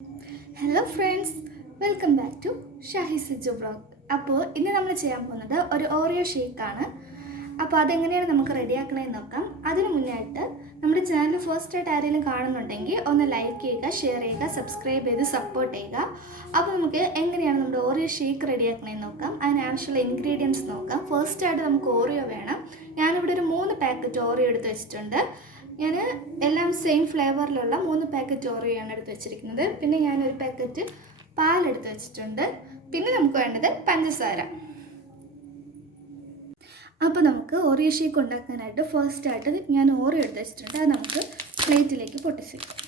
Hello friends, welcome back to Shahi Siju Vlog. അപ്പോൾ ഇന്ന് നമ്മൾ ചെയ്യാൻ പോകുന്നത് ഒരു ഓറിയോ ഷേക്ക് ആണ്. അപ്പോൾ അതെങ്ങനെയാണ് നമുക്ക് റെഡിയാക്കണമെന്ന് നോക്കാം. അതിനു മുന്നായിട്ട് നമ്മുടെ ചാനൽ ഫസ്റ്റ് ആയിട്ട് ആരെങ്കിലും കാണുന്നുണ്ടെങ്കിൽ ഒന്ന് ലൈക്ക് ചെയ്യുക, ഷെയർ ചെയ്യുക, സബ്സ്ക്രൈബ് ചെയ്ത് സപ്പോർട്ട് ചെയ്യുക. അപ്പോൾ നമുക്ക് എങ്ങനെയാണ് നമ്മുടെ ഓറിയോ ഷേക്ക് റെഡിയാക്കണമെന്ന് നോക്കാം. അതിനാവശ്യമുള്ള ഇൻഗ്രീഡിയൻസ് നോക്കാം. ഫസ്റ്റ് ആയിട്ട് നമുക്ക് ഓറിയോ വേണം. ഞാനിവിടെ ഒരു 3 പാക്കറ്റ് ഓറിയോ എടുത്ത് വെച്ചിട്ടുണ്ട്. ഞാൻ എല്ലാം സെയിം ഫ്ലേവറിലുള്ള 3 പാക്കറ്റ് ഓറിയോ ആണ് എടുത്ത് വെച്ചിരിക്കുന്നത്. പിന്നെ ഞാനൊരു പാക്കറ്റ് പാലെടുത്ത് വെച്ചിട്ടുണ്ട്. പിന്നെ നമുക്ക് വേണ്ടത് പഞ്ചസാര. അപ്പോൾ നമുക്ക് ഓറിയോ ഷേക്ക് ഉണ്ടാക്കാനായിട്ട് ഫസ്റ്റായിട്ട് ഞാൻ ഓറിയോ എടുത്ത് വെച്ചിട്ടുണ്ട്. അത് നമുക്ക് പ്ലേറ്റിലേക്ക് പൊട്ടിച്ചിരിക്കാം.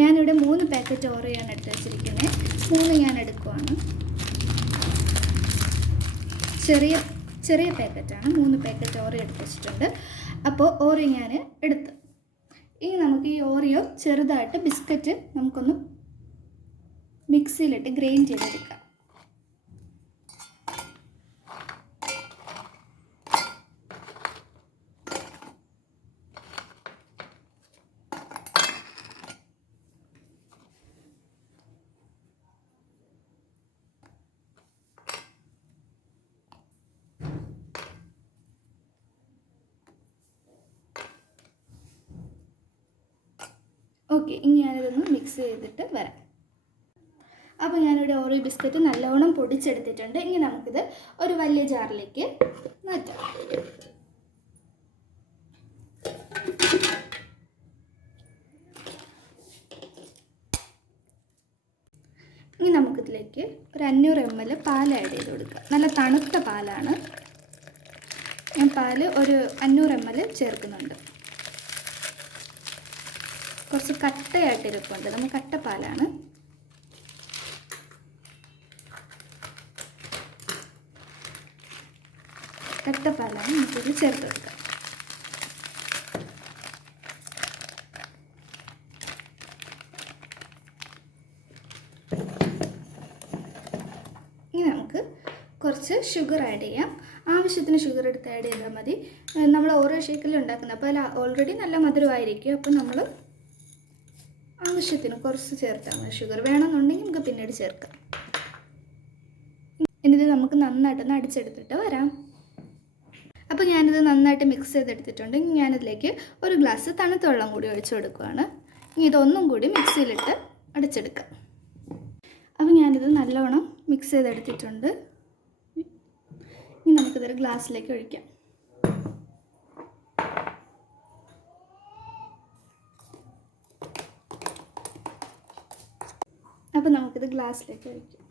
ഞാനിവിടെ 3 പാക്കറ്റ് ഓറിയോ ആണ് എടുത്ത് വെച്ചിരിക്കുന്നത്. 3 ഞാൻ എടുക്കുവാണ്. ചെറിയ പാക്കറ്റാണ്. 3 പാക്കറ്റ് ഓറിയോ എടുത്ത് വെച്ചിട്ടുണ്ട്. അപ്പോൾ ഓറിയോ ഞാൻ എടുത്ത് ഇനി നമുക്ക് ഈ ഓറിയോ ചെറുതായിട്ട് ബിസ്ക്കറ്റ് നമുക്കൊന്ന് മിക്സിയിലിട്ട് ഗ്രൈൻഡ് ചെയ്തെടുക്കാം. ഓക്കെ, ഇനി ഞാനിതൊന്ന് മിക്സ് ചെയ്തിട്ട് വരാം. അപ്പോൾ ഞാനിവിടെ ഓറിയോ ബിസ്ക്കറ്റ് നല്ലോണം പൊടിച്ചെടുത്തിട്ടുണ്ട്. ഇനി നമുക്കിത് ഒരു വലിയ ജാറിലേക്ക് മാറ്റാം. ഇനി നമുക്കിതിലേക്ക് ഒരു 500 ml പാൽ ആഡ് ചെയ്ത് കൊടുക്കാം. നല്ല തണുത്ത പാലാണ്. ഞാൻ പാൽ ഒരു 500 ml ചേർക്കുന്നുണ്ട്. കുറച്ച് കട്ടയായിട്ട് ഇരിപ്പുണ്ട്. നമ്മൾ കട്ടപ്പാലാണ്. നമുക്കിത് ചേർത്ത് കൊടുക്കാം. ഇനി നമുക്ക് കുറച്ച് ഷുഗർ ആഡ് ചെയ്യാം. ആവശ്യത്തിന് ഷുഗർ എടുത്ത് ആഡ് ചെയ്താൽ മതി. നമ്മൾ ഓരോ ഷേക്കിൽ ഉണ്ടാക്കുന്നത് അപ്പോൾ അതിൽ ഓൾറെഡി നല്ല മധുരമായിരിക്കും. അപ്പോൾ നമ്മൾ ആവശ്യത്തിന് കുറച്ച് ചേർത്താൽ മതി. ഷുഗർ വേണമെന്നുണ്ടെങ്കിൽ നമുക്ക് പിന്നീട് ചേർക്കാം. ഇനിഇത് നമുക്ക് നന്നായിട്ടൊന്ന് അടിച്ചെടുത്തിട്ട് വരാം. അപ്പോൾ ഞാനിത് നന്നായിട്ട് മിക്സ് ചെയ്തെടുത്തിട്ടുണ്ട്. ഇനി ഞാനിതിലേക്ക് ഒരു ഗ്ലാസ് തണുത്ത വെള്ളം കൂടി ഒഴിച്ചു കൊടുക്കുകയാണ്. ഇനി ഇതൊന്നും കൂടി മിക്സിയിലിട്ട് അടിച്ചെടുക്കാം. അപ്പോൾ ഞാനിത് നല്ലോണം മിക്സ് ചെയ്തെടുത്തിട്ടുണ്ട്. ഇനി നമുക്കിതൊരു ഗ്ലാസ്സിലേക്ക് ഒഴിക്കാം. അപ്പോൾ നമുക്കിത് ഗ്ലാസ്സിലേക്ക് ഒഴിക്കാം.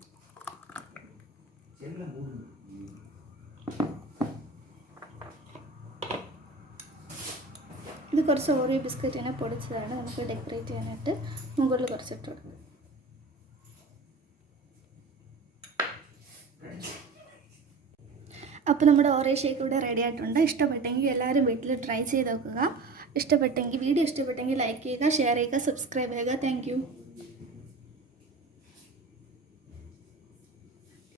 ഇത് കുറച്ച് ഓറിയോ ബിസ്ക്കറ്റിനെ പൊടിച്ചതാണ്. നമുക്ക് ഡെക്കറേറ്റ് ചെയ്യാനായിട്ട് മുകളിൽ കുറച്ചിട്ട് കൊടുക്കും. അപ്പോൾ നമ്മുടെ ഓറിയോ ഷേക്ക് ഇവിടെ റെഡി ആയിട്ടുണ്ട്. ഇഷ്ടപ്പെട്ടെങ്കിൽ എല്ലാവരും വീട്ടിൽ ട്രൈ ചെയ്ത് നോക്കുക. വീഡിയോ ഇഷ്ടപ്പെട്ടെങ്കിൽ ലൈക്ക് ചെയ്യുക, ഷെയർ ചെയ്യുക, സബ്സ്ക്രൈബ് ചെയ്യുക. Thank you.